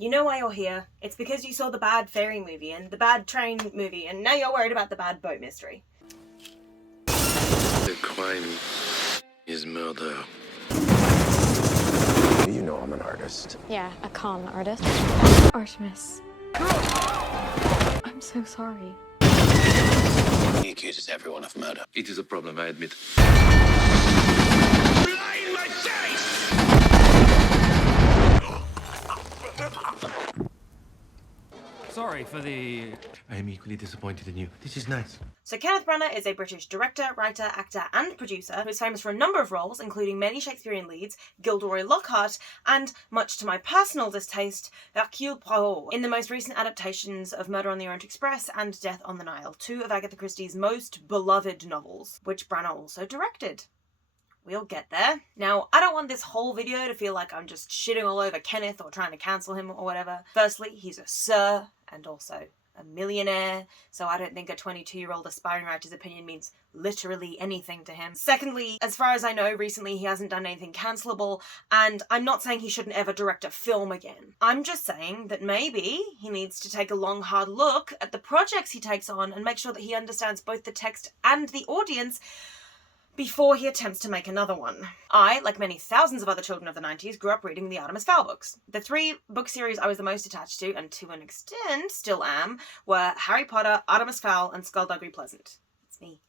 You know why you're here. It's because you saw the bad fairy movie and the bad train movie, and now you're worried about the bad boat mystery. The crime is murder. You know I'm an artist. Yeah, a con artist. Artemis. I'm so sorry. He accuses everyone of murder. It is a problem, I admit. In my face! Sorry for the... I am equally disappointed in you. This is nice. So Kenneth Branagh is a British director, writer, actor and producer who is famous for a number of roles, including many Shakespearean leads, Gilderoy Lockhart, and, much to my personal distaste, Hercule Poirot, in the most recent adaptations of Murder on the Orient Express and Death on the Nile, two of Agatha Christie's most beloved novels, which Branagh also directed. We'll get there. Now, I don't want this whole video to feel like I'm just shitting all over Kenneth or trying to cancel him or whatever. Firstly, he's a sir and also a millionaire, so I don't think a 22-year-old aspiring writer's opinion means literally anything to him. Secondly, as far as I know, recently he hasn't done anything cancelable, and I'm not saying he shouldn't ever direct a film again. I'm just saying that maybe he needs to take a long, hard look at the projects he takes on and make sure that he understands both the text and the audience before he attempts to make another one. I, like many thousands of other children of the 90s, grew up reading the Artemis Fowl books. The three book series I was the most attached to, and to an extent still am, were Harry Potter, Artemis Fowl, and Skullduggery Pleasant. It's me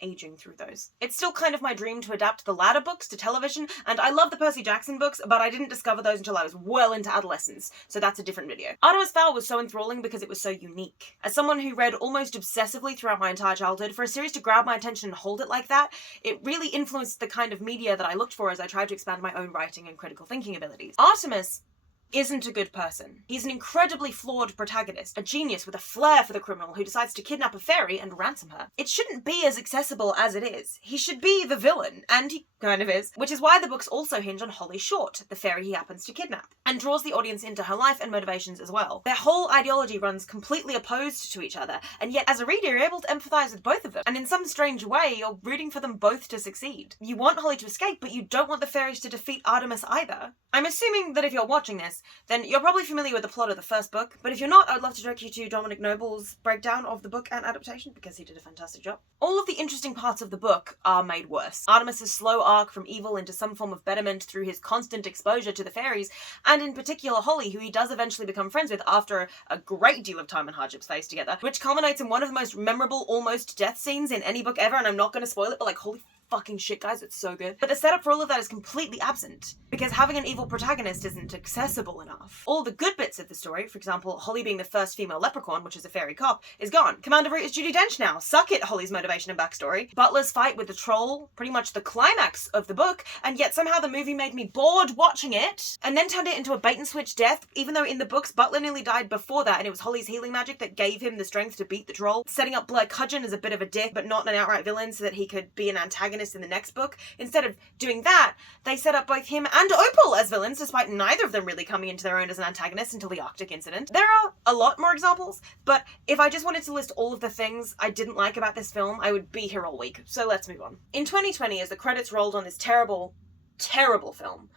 aging through those. It's still kind of my dream to adapt the latter books to television, and I love the Percy Jackson books, but I didn't discover those until I was well into adolescence, so that's a different video. Artemis Fowl was so enthralling because it was so unique. As someone who read almost obsessively throughout my entire childhood, for a series to grab my attention and hold it like that, it really influenced the kind of media that I looked for as I tried to expand my own writing and critical thinking abilities. Artemis isn't a good person. He's an incredibly flawed protagonist, a genius with a flair for the criminal who decides to kidnap a fairy and ransom her. It shouldn't be as accessible as it is. He should be the villain, and he kind of is, which is why the books also hinge on Holly Short, the fairy he happens to kidnap, and draws the audience into her life and motivations as well. Their whole ideology runs completely opposed to each other, and yet as a reader you're able to empathise with both of them, and in some strange way you're rooting for them both to succeed. You want Holly to escape, but you don't want the fairies to defeat Artemis either. I'm assuming that if you're watching this, then you're probably familiar with the plot of the first book, but if you're not, I'd love to direct you to Dominic Noble's breakdown of the book and adaptation, because he did a fantastic job. All of the interesting parts of the book are made worse. Artemis's slow arc from evil into some form of betterment through his constant exposure to the fairies, and in particular Holly, who he does eventually become friends with after a great deal of time and hardships faced together, which culminates in one of the most memorable almost death scenes in any book ever, and I'm not going to spoil it, but like, holy fucking shit, guys, it's so good. But the setup for all of that is completely absent, because having an evil protagonist isn't accessible enough. All the good bits of the story, for example, Holly being the first female leprechaun, which is a fairy cop, is gone. Commander Root is Judi Dench now. Suck it, Holly's motivation and backstory. Butler's fight with the troll, pretty much the climax of the book, and yet somehow the movie made me bored watching it, and then turned it into a bait-and-switch death, even though in the books Butler nearly died before that, and it was Holly's healing magic that gave him the strength to beat the troll, setting up Blair Cudgeon as a bit of a dick, but not an outright villain, so that he could be an antagonist in the next book. Instead of doing that, they set up both him and Opal as villains, despite neither of them really coming into their own as an antagonist until the Arctic incident. There are a lot more examples, but if I just wanted to list all of the things I didn't like about this film, I would be here all week, so let's move on. In 2020, as the credits rolled on this terrible, terrible film,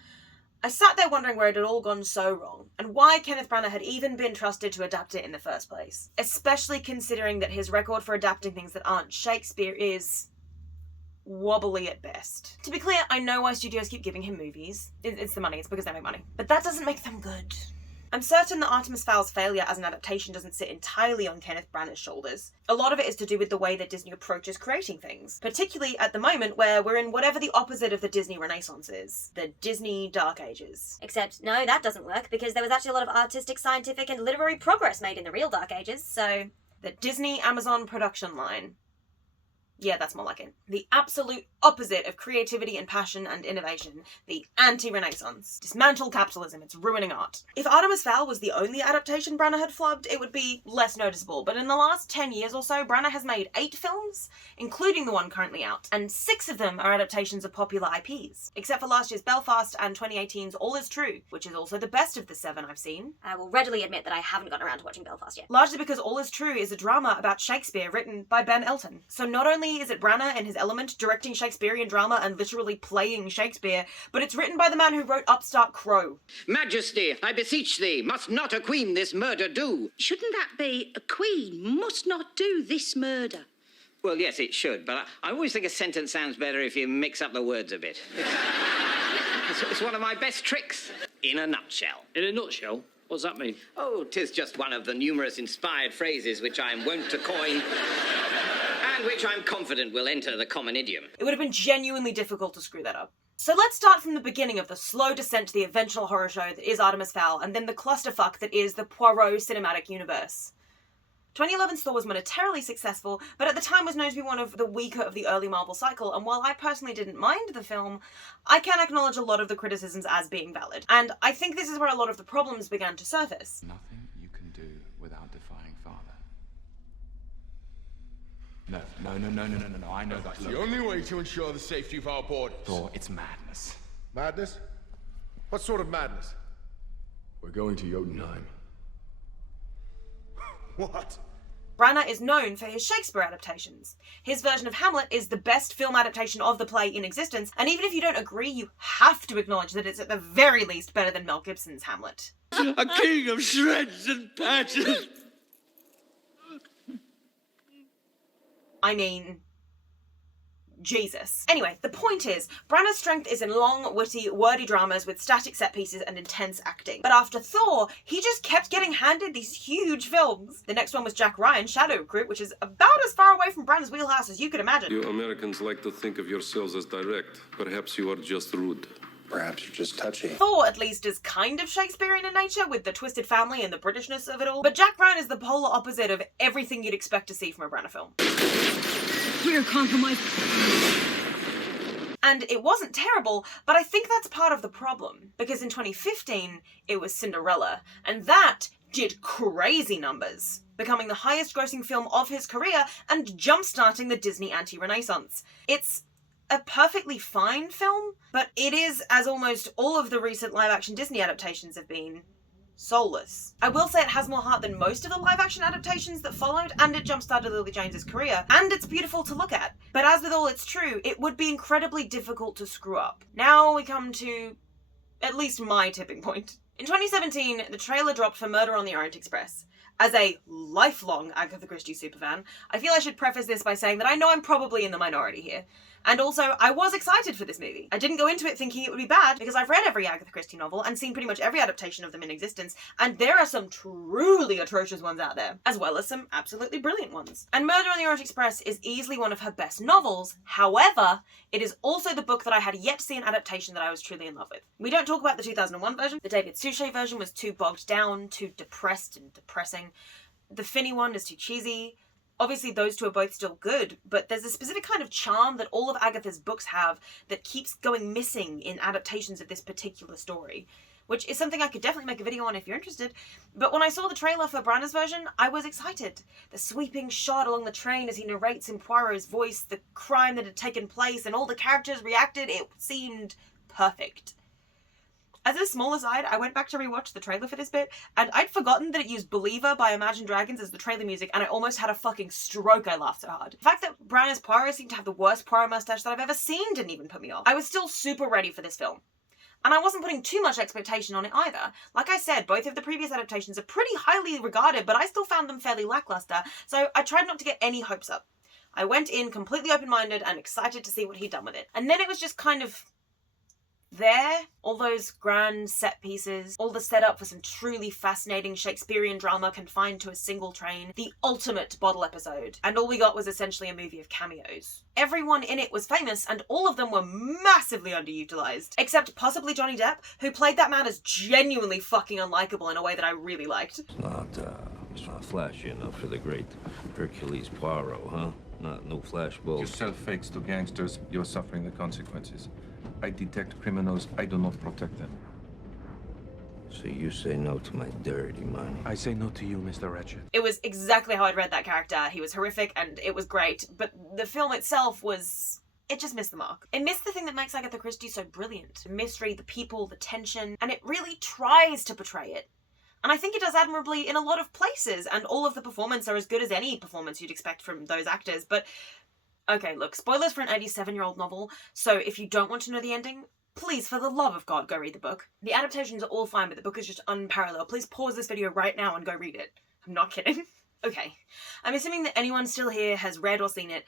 I sat there wondering where it had all gone so wrong, and why Kenneth Branagh had even been trusted to adapt it in the first place. Especially considering that his record for adapting things that aren't Shakespeare is wobbly at best. To be clear, I know why studios keep giving him movies. It's the money, it's because they make money. But that doesn't make them good. I'm certain that Artemis Fowl's failure as an adaptation doesn't sit entirely on Kenneth Branagh's shoulders. A lot of it is to do with the way that Disney approaches creating things, particularly at the moment where we're in whatever the opposite of the Disney Renaissance is, the Disney Dark Ages. Except, no, that doesn't work, because there was actually a lot of artistic, scientific, and literary progress made in the real Dark Ages, so... The Disney Amazon production line. Yeah, that's more like it. The absolute opposite of creativity and passion and innovation. The anti-Renaissance. Dismantle capitalism, it's ruining art. If Artemis Fowl was the only adaptation Branagh had flubbed, it would be less noticeable, but in the last 10 years or so, Branagh has made 8 films, including the one currently out, and 6 of them are adaptations of popular IPs, except for last year's Belfast and 2018's All Is True, which is also the best of the 7 I've seen. I will readily admit that I haven't gotten around to watching Belfast yet. Largely because All Is True is a drama about Shakespeare written by Ben Elton. So not only only is it Branagh in his element, directing Shakespearean drama and literally playing Shakespeare, but it's written by the man who wrote Upstart Crow. Majesty, I beseech thee, must not a queen this murder do? Shouldn't that be a queen must not do this murder? Well, yes, it should, but I always think a sentence sounds better if you mix up the words a bit. It's one of my best tricks, in a nutshell. In a nutshell? What's that mean? Oh, 'tis just one of the numerous inspired phrases which I am wont to coin, and which I'm confident will enter the common idiom. It would have been genuinely difficult to screw that up. So let's start from the beginning of the slow descent to the eventual horror show that is Artemis Fowl, and then the clusterfuck that is the Poirot cinematic universe. 2011's Thor was monetarily successful, but at the time was known to be one of the weaker of the early Marvel cycle, and while I personally didn't mind the film, I can acknowledge a lot of the criticisms as being valid. And I think this is where a lot of the problems began to surface. Nothing you can do without defying Father. No, I know that. The only way to ensure the safety of our borders. Thor, it's madness. Madness? What sort of madness? We're going to Jotunheim. What? Branagh is known for his Shakespeare adaptations. His version of Hamlet is the best film adaptation of the play in existence, and even if you don't agree, you have to acknowledge that it's at the very least better than Mel Gibson's Hamlet. A king of shreds and patches. I mean, Jesus. Anyway, the point is, Branagh's strength is in long, witty, wordy dramas with static set pieces and intense acting. But after Thor, he just kept getting handed these huge films. The next one was Jack Ryan's Shadow Recruit, which is about as far away from Branagh's wheelhouse as you could imagine. You Americans like to think of yourselves as direct. Perhaps you are just rude. Perhaps you're just touchy. Thor, at least, is kind of Shakespearean in nature, with the twisted family and the Britishness of it all. But Jack Ryan is the polar opposite of everything you'd expect to see from a Branagh film. We're compromised. And it wasn't terrible, but I think that's part of the problem. Because in 2015, it was Cinderella, and that did crazy numbers, becoming the highest grossing film of his career and jump-starting the Disney anti-Renaissance. It's a perfectly fine film, but it is, as almost all of the recent live-action Disney adaptations have been, soulless. I will say it has more heart than most of the live-action adaptations that followed, and it jump-started Lily James's career, and it's beautiful to look at. But as with all it's true, it would be incredibly difficult to screw up. Now we come to at least my tipping point. In 2017, the trailer dropped for Murder on the Orient Express. As a lifelong Agatha Christie superfan, I feel I should preface this by saying that I know I'm probably in the minority here. And also, I was excited for this movie. I didn't go into it thinking it would be bad, because I've read every Agatha Christie novel and seen pretty much every adaptation of them in existence, and there are some truly atrocious ones out there, as well as some absolutely brilliant ones. And Murder on the Orient Express is easily one of her best novels. However, it is also the book that I had yet to see an adaptation that I was truly in love with. We don't talk about the 2001 version. The David Suchet version was too bogged down, too depressed and depressing. The Finney one is too cheesy. Obviously, those two are both still good, but there's a specific kind of charm that all of Agatha's books have that keeps going missing in adaptations of this particular story, which is something I could definitely make a video on if you're interested. But when I saw the trailer for Branagh's version, I was excited. The sweeping shot along the train as he narrates in Poirot's voice the crime that had taken place and all the characters reacted, it seemed perfect. As a small aside, I went back to rewatch the trailer for this bit, and I'd forgotten that it used Believer by Imagine Dragons as the trailer music, and I almost had a fucking stroke. I laughed so hard. The fact that Branagh's Poirot seemed to have the worst Poirot mustache that I've ever seen didn't even put me off. I was still super ready for this film. And I wasn't putting too much expectation on it either. Like I said, both of the previous adaptations are pretty highly regarded, but I still found them fairly lackluster, so I tried not to get any hopes up. I went in completely open-minded and excited to see what he'd done with it. And then it was just kind of there. All those grand set pieces, all the setup for some truly fascinating Shakespearean drama confined to a single train, the ultimate bottle episode. And all we got was essentially a movie of cameos. Everyone in it was famous, and all of them were massively underutilized. Except possibly Johnny Depp, who played that man as genuinely fucking unlikable in a way that I really liked. It's not flashy enough for the great Hercules Poirot, huh? Not no flashbulbs. You sell fakes to gangsters, you're suffering the consequences. I detect criminals, I do not protect them. So you say no to my dirty money? I say no to you, Mr. Wretched. It was exactly how I'd read that character. He was horrific and it was great, but the film itself was... it just missed the mark. It missed the thing that makes Agatha Christie so brilliant. The mystery, the people, the tension, and it really tries to portray it. And I think it does admirably in a lot of places, and all of the performances are as good as any performance you'd expect from those actors, but Okay, look, spoilers for an 87-year-old novel, so if you don't want to know the ending, please, for the love of God, go read the book. The adaptations are all fine, but the book is just unparalleled. Please pause this video right now and go read it. I'm not kidding. Okay, I'm assuming that anyone still here has read or seen it.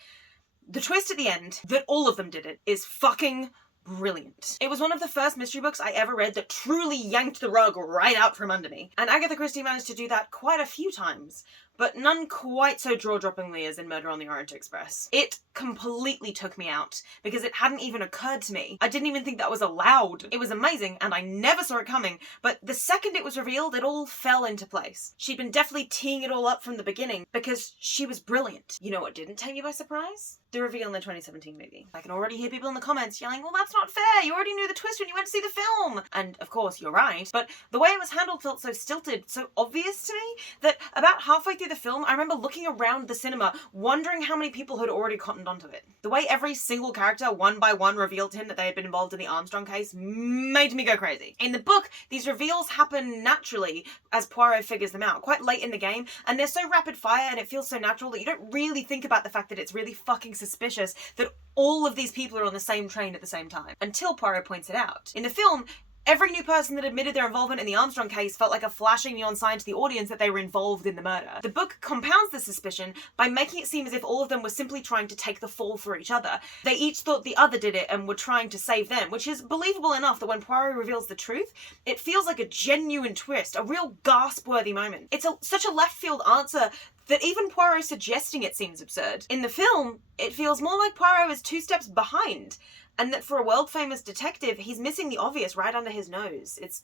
The twist at the end, that all of them did it, is fucking brilliant. It was one of the first mystery books I ever read that truly yanked the rug right out from under me. And Agatha Christie managed to do that quite a few times, but none quite so jaw-droppingly as in Murder on the Orient Express. It completely took me out, because it hadn't even occurred to me. I didn't even think that was allowed. It was amazing, and I never saw it coming, but the second it was revealed, it all fell into place. She'd been definitely teeing it all up from the beginning, because she was brilliant. You know what didn't take me by surprise? The reveal in the 2017 movie. I can already hear people in the comments yelling, well, that's not fair, you already knew the twist when you went to see the film! And of course, you're right, but the way it was handled felt so stilted, so obvious to me, that about halfway through the film, I remember looking around the cinema, wondering how many people had already cottoned onto it. The way every single character, one by one, revealed to him that they had been involved in the Armstrong case made me go crazy. In the book, these reveals happen naturally as Poirot figures them out, quite late in the game, and they're so rapid fire and it feels so natural that you don't really think about the fact that it's really fucking suspicious that all of these people are on the same train at the same time, until Poirot points it out. In the film, every new person that admitted their involvement in the Armstrong case felt like a flashing neon sign to the audience that they were involved in the murder. The book compounds the suspicion by making it seem as if all of them were simply trying to take the fall for each other. They each thought the other did it and were trying to save them, which is believable enough that when Poirot reveals the truth, it feels like a genuine twist, a real gasp-worthy moment. It's such a left-field answer that even Poirot suggesting it seems absurd. In the film, it feels more like Poirot is 2 steps behind, and that for a world-famous detective, he's missing the obvious right under his nose. It's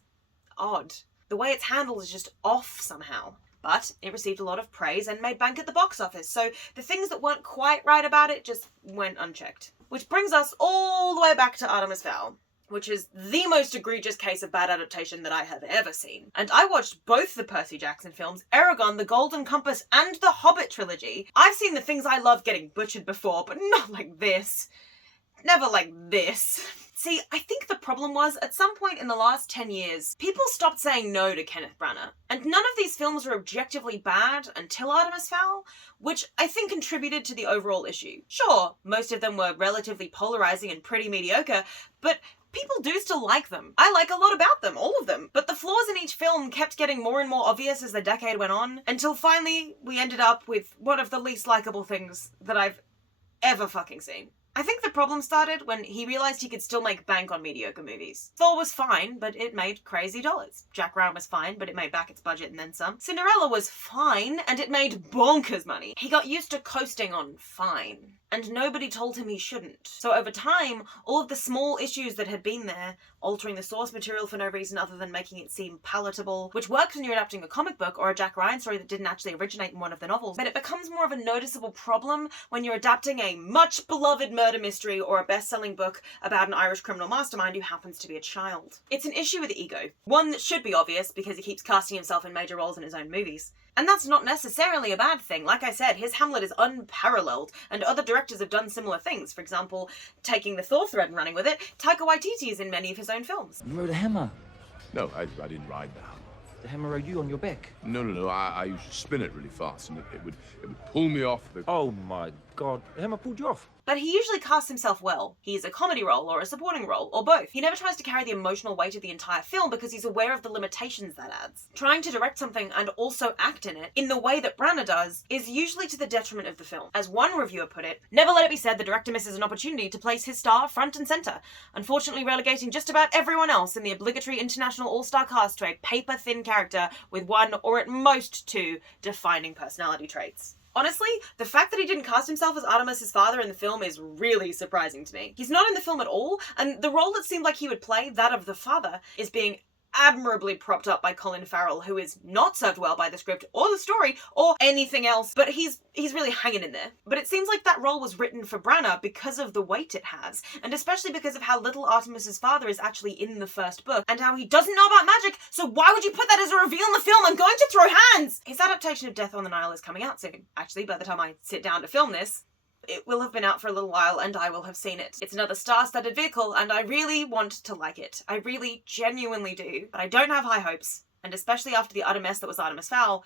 odd. The way it's handled is just off somehow. But it received a lot of praise and made bank at the box office, so the things that weren't quite right about it just went unchecked. Which brings us all the way back to Artemis Fowl, which is the most egregious case of bad adaptation that I have ever seen. And I watched both the Percy Jackson films, Eragon, The Golden Compass, and the Hobbit trilogy. I've seen the things I love getting butchered before, but not like this. Never like this. See, I think the problem was, at some point in the last 10 years, people stopped saying no to Kenneth Branagh. And none of these films were objectively bad until Artemis Fowl, which I think contributed to the overall issue. Sure, most of them were relatively polarizing and pretty mediocre, but people do still like them. I like a lot about them, all of them. But the flaws in each film kept getting more and more obvious as the decade went on, until finally we ended up with one of the least likable things that I've ever fucking seen. I think the problem started when he realized he could still make bank on mediocre movies. Thor was fine, but it made crazy dollars. Jack Ryan was fine, but it made back its budget and then some. Cinderella was fine, and it made bonkers money. He got used to coasting on fine, and nobody told him he shouldn't. So over time, all of the small issues that had been there, altering the source material for no reason other than making it seem palatable, which works when you're adapting a comic book or a Jack Ryan story that didn't actually originate in one of the novels, but it becomes more of a noticeable problem when you're adapting a much beloved murder mystery or a best-selling book about an Irish criminal mastermind who happens to be a child. It's an issue with ego. One that should be obvious because he keeps casting himself in major roles in his own movies. And that's not necessarily a bad thing. Like I said, his Hamlet is unparalleled, and other directors have done similar things. For example, taking the Thor thread and running with it, Taika Waititi is in many of his own films. You rode a hammer. No, I didn't ride the hammer. The hammer rode you on your back. No. I used to spin it really fast, and it would pull me off the... Oh my god, the hammer pulled you off. But he usually casts himself well. He's a comedy role or a supporting role, or both. He never tries to carry the emotional weight of the entire film because he's aware of the limitations that adds. Trying to direct something and also act in it, in the way that Branagh does, is usually to the detriment of the film. As one reviewer put it, never let it be said the director misses an opportunity to place his star front and centre, unfortunately relegating just about everyone else in the obligatory international all-star cast to a paper-thin character with 1 or at most 2 defining personality traits. Honestly, the fact that he didn't cast himself as Artemis's father in the film is really surprising to me. He's not in the film at all, and the role that seemed like he would play, that of the father, is being admirably propped up by Colin Farrell, who is not served well by the script or the story or anything else, but he's really hanging in there. But it seems like that role was written for Branagh because of the weight it has, and especially because of how little Artemis's father is actually in the first book, and how he doesn't know about magic, so why would you put that as a reveal in the film? I'm going to throw hands! His adaptation of Death on the Nile is coming out soon. Actually, by the time I sit down to film this, it will have been out for a little while and I will have seen it. It's another star-studded vehicle and I really want to like it. I really genuinely do, but I don't have high hopes. And especially after the utter mess that was Artemis Fowl,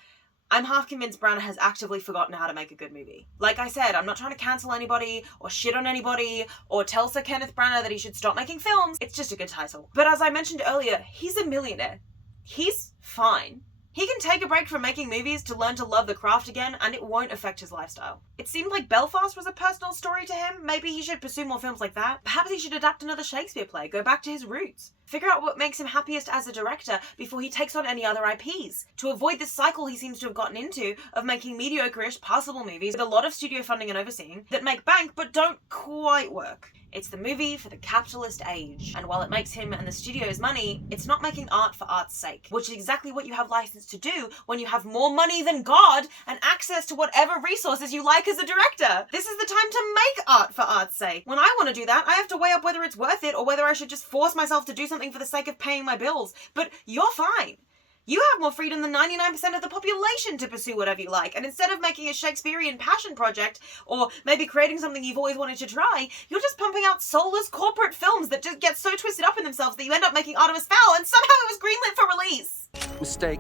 I'm half convinced Branagh has actively forgotten how to make a good movie. Like I said, I'm not trying to cancel anybody, or shit on anybody, or tell Sir Kenneth Branagh that he should stop making films. It's just a good title. But as I mentioned earlier, he's a millionaire. He's fine. He can take a break from making movies to learn to love the craft again, and it won't affect his lifestyle. It seemed like Belfast was a personal story to him. Maybe he should pursue more films like that. Perhaps he should adapt another Shakespeare play, go back to his roots. Figure out what makes him happiest as a director before he takes on any other IPs. To avoid this cycle he seems to have gotten into of making mediocre-ish, passable movies with a lot of studio funding and overseeing that make bank but don't quite work. It's the movie for the capitalist age, and while it makes him and the studios money, it's not making art for art's sake, which is exactly what you have license to do when you have more money than God and access to whatever resources you like as a director. This is the time to make art for art's sake. When I want to do that, I have to weigh up whether it's worth it or whether I should just force myself to do something for the sake of paying my bills. But you're fine. You have more freedom than 99% of the population to pursue whatever you like, and instead of making a Shakespearean passion project, or maybe creating something you've always wanted to try, you're just pumping out soulless corporate films that just get so twisted up in themselves that you end up making Artemis Fowl, and somehow it was greenlit for release! Mistake.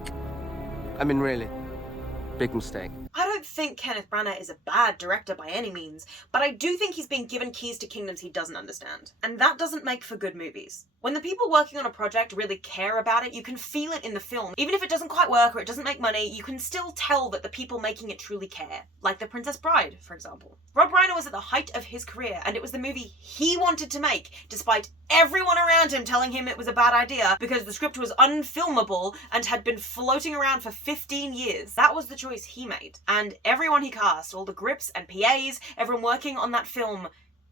I mean, really. Big mistake. I don't think Kenneth Branagh is a bad director by any means, but I do think he's been given keys to kingdoms he doesn't understand. And that doesn't make for good movies. When the people working on a project really care about it, you can feel it in the film. Even if it doesn't quite work or it doesn't make money, you can still tell that the people making it truly care. Like The Princess Bride, for example. Rob Reiner was at the height of his career, and it was the movie he wanted to make, despite everyone around him telling him it was a bad idea because the script was unfilmable and had been floating around for 15 years. That was the choice he made. And everyone he cast, all the grips and PAs, everyone working on that film,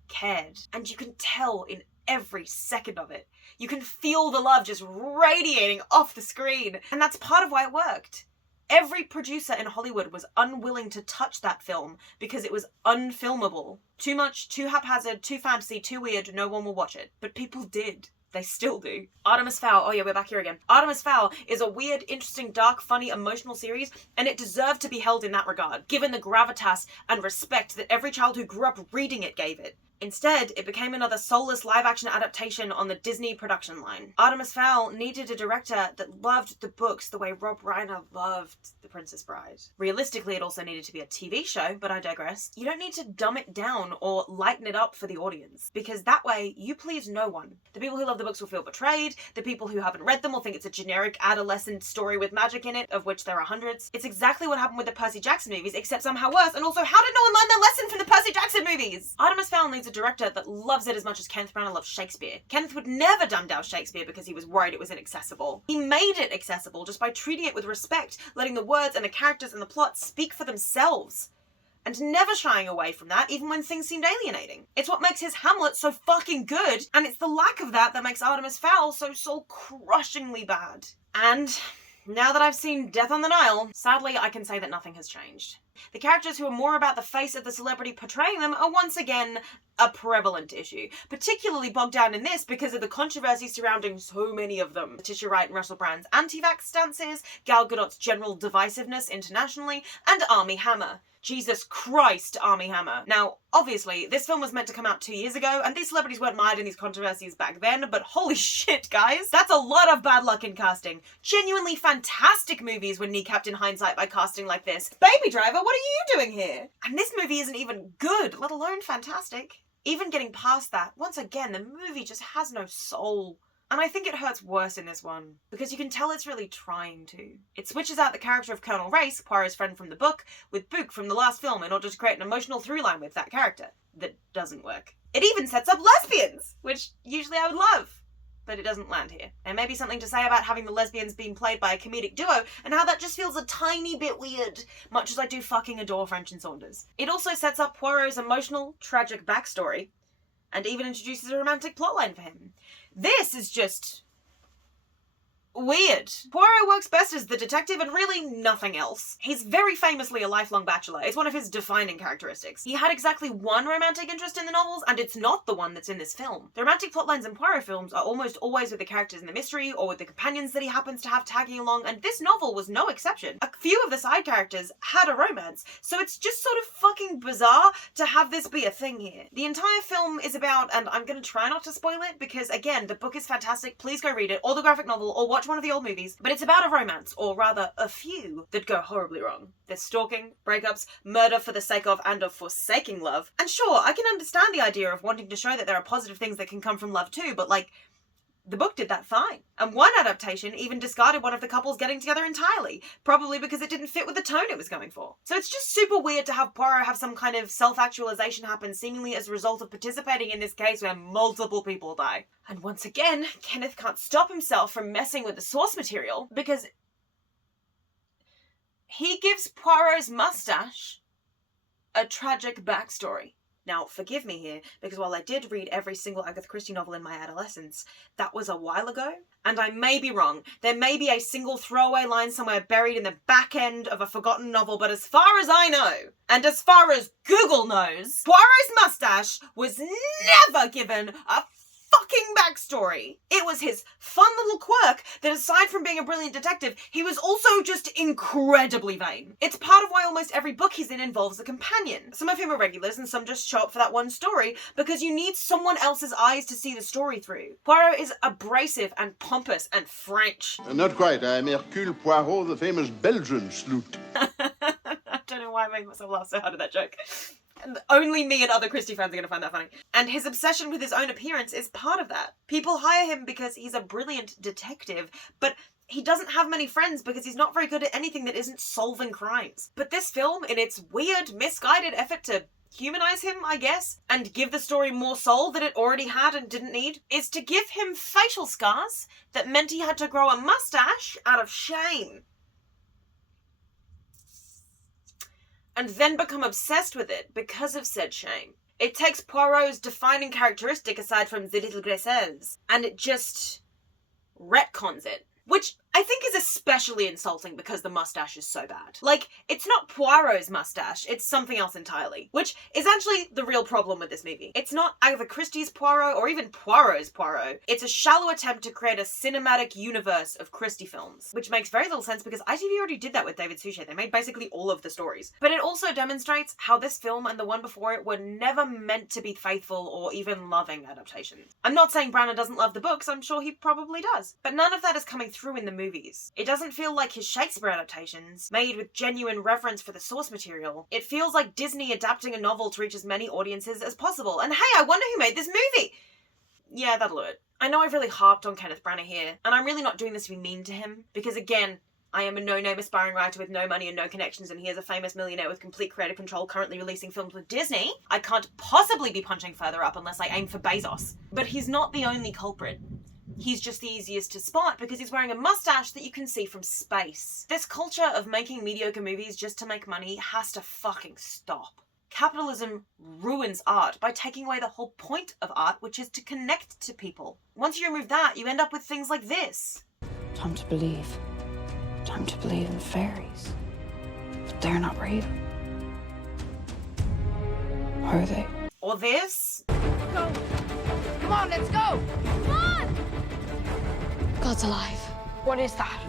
cared. And you can tell in every second of it. You can feel the love just radiating off the screen. And that's part of why it worked. Every producer in Hollywood was unwilling to touch that film because it was unfilmable. Too much, too haphazard, too fantasy, too weird, no one will watch it. But people did. They still do. Artemis Fowl, oh yeah, we're back here again. Artemis Fowl is a weird, interesting, dark, funny, emotional series, and it deserved to be held in that regard, given the gravitas and respect that every child who grew up reading it gave it. Instead, it became another soulless live-action adaptation on the Disney production line. Artemis Fowl needed a director that loved the books the way Rob Reiner loved The Princess Bride. Realistically, it also needed to be a TV show, but I digress. You don't need to dumb it down or lighten it up for the audience, because that way, you please no one. The people who love the books will feel betrayed, the people who haven't read them will think it's a generic adolescent story with magic in it, of which there are hundreds. It's exactly what happened with the Percy Jackson movies, except somehow worse, and also, how did no one learn their lesson from the Percy Jackson movies? Artemis Fowl needs a director that loves it as much as Kenneth Branagh loves Shakespeare. Kenneth would never dumb down Shakespeare because he was worried it was inaccessible. He made it accessible just by treating it with respect, letting the words and the characters and the plot speak for themselves. And never shying away from that, even when things seemed alienating. It's what makes his Hamlet so fucking good, and it's the lack of that that makes Artemis Fowl so soul-crushingly bad. And now that I've seen Death on the Nile, sadly I can say that nothing has changed. The characters who are more about the face of the celebrity portraying them are once again a prevalent issue, particularly bogged down in this because of the controversy surrounding so many of them. Letitia Wright and Russell Brand's anti-vax stances, Gal Gadot's general divisiveness internationally, and Armie Hammer. Jesus Christ, Armie Hammer. Now, obviously, this film was meant to come out 2 years ago, and these celebrities weren't mired in these controversies back then, but holy shit, guys, that's a lot of bad luck in casting. Genuinely fantastic movies were kneecapped in hindsight by casting like this. Baby Driver, what are you doing here? And this movie isn't even good, let alone fantastic. Even getting past that, once again, the movie just has no soul. And I think it hurts worse in this one, because you can tell it's really trying to. It switches out the character of Colonel Race, Poirot's friend from the book, with Book from the last film in order to create an emotional through line with that character. That doesn't work. It even sets up lesbians, which usually I would love. But it doesn't land here. There may be something to say about having the lesbians being played by a comedic duo, and how that just feels a tiny bit weird, much as I do fucking adore French and Saunders. It also sets up Poirot's emotional, tragic backstory, and even introduces a romantic plotline for him. This is just weird. Poirot works best as the detective and really nothing else. He's very famously a lifelong bachelor. It's one of his defining characteristics. He had exactly one romantic interest in the novels, and it's not the one that's in this film. The romantic plotlines in Poirot films are almost always with the characters in the mystery, or with the companions that he happens to have tagging along, and this novel was no exception. A few of the side characters had a romance, so it's just sort of fucking bizarre to have this be a thing here. The entire film is about, and I'm gonna try not to spoil it, because again, the book is fantastic, please go read it, or the graphic novel, or watch watch one of the old movies, but it's about a romance, or rather a few, that go horribly wrong. There's stalking, breakups, murder for the sake of and of forsaking love. And sure, I can understand the idea of wanting to show that there are positive things that can come from love too, but like, the book did that fine. And one adaptation even discarded one of the couples getting together entirely, probably because it didn't fit with the tone it was going for. So it's just super weird to have Poirot have some kind of self-actualization happen seemingly as a result of participating in this case where multiple people die. And once again, Kenneth can't stop himself from messing with the source material because he gives Poirot's mustache a tragic backstory. Now, forgive me here, because while I did read every single Agatha Christie novel in my adolescence, that was a while ago, and I may be wrong. There may be a single throwaway line somewhere buried in the back end of a forgotten novel, but as far as I know, and as far as Google knows, Poirot's mustache was never given a fucking backstory. It was his fun little quirk that aside from being a brilliant detective, he was also just incredibly vain. It's part of why almost every book he's in involves a companion. Some of whom are regulars and some just show up for that one story because you need someone else's eyes to see the story through. Poirot is abrasive and pompous and French. Not quite. I'm Hercule Poirot, the famous Belgian sleuth. I don't know why I made myself laugh so hard at that joke. Only me and other Christie fans are going to find that funny. And his obsession with his own appearance is part of that. People hire him because he's a brilliant detective, but he doesn't have many friends because he's not very good at anything that isn't solving crimes. But this film, in its weird, misguided effort to humanize him, I guess, and give the story more soul that it already had and didn't need, is to give him facial scars that meant he had to grow a mustache out of shame. And then become obsessed with it because of said shame. It takes Poirot's defining characteristic aside from the little Griselles, and it just retcons it. Which I think is especially insulting because the mustache is so bad. Like, it's not Poirot's mustache, it's something else entirely. Which is actually the real problem with this movie. It's not Agatha Christie's Poirot or even Poirot's Poirot. It's a shallow attempt to create a cinematic universe of Christie films. Which makes very little sense because ITV already did that with David Suchet. They made basically all of the stories. But it also demonstrates how this film and the one before it were never meant to be faithful or even loving adaptations. I'm not saying Branagh doesn't love the books, I'm sure he probably does. But none of that is coming through in the movies. It doesn't feel like his Shakespeare adaptations, made with genuine reverence for the source material. It feels like Disney adapting a novel to reach as many audiences as possible. And hey, I wonder who made this movie! Yeah, that'll do it. I know I've really harped on Kenneth Branagh here, and I'm really not doing this to be mean to him, because again, I am a no-name aspiring writer with no money and no connections, and he is a famous millionaire with complete creative control currently releasing films with Disney. I can't possibly be punching further up unless I aim for Bezos. But he's not the only culprit. He's just the easiest to spot because he's wearing a mustache that you can see from space. This culture of making mediocre movies just to make money has to fucking stop. Capitalism ruins art by taking away the whole point of art, which is to connect to people. Once you remove that, you end up with things like this. Time to believe. Time to believe in fairies. But they're not real. Are they? Or this. Go! Come on, let's go! Come on! God's alive. What is that?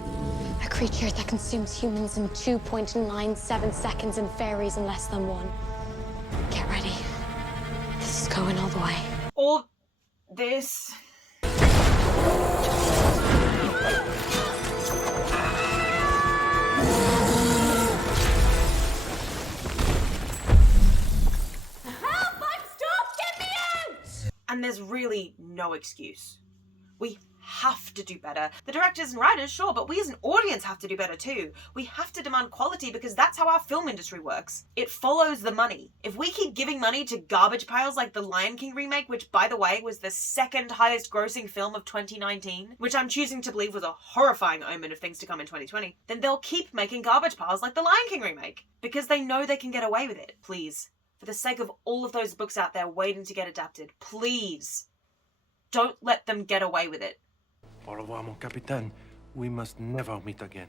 A creature that consumes humans in 2.97 seconds and fairies in less than 1. Get ready. This is going all the way. Or this. And there's really no excuse. We have to do better. The directors and writers, sure, but we as an audience have to do better too. We have to demand quality because that's how our film industry works. It follows the money. If we keep giving money to garbage piles like the Lion King remake, which by the way was the second highest grossing film of 2019, which I'm choosing to believe was a horrifying omen of things to come in 2020, then they'll keep making garbage piles like the Lion King remake because they know they can get away with it. Please. For the sake of all of those books out there waiting to get adapted, please, don't let them get away with it. Au revoir, mon capitaine. We must never meet again.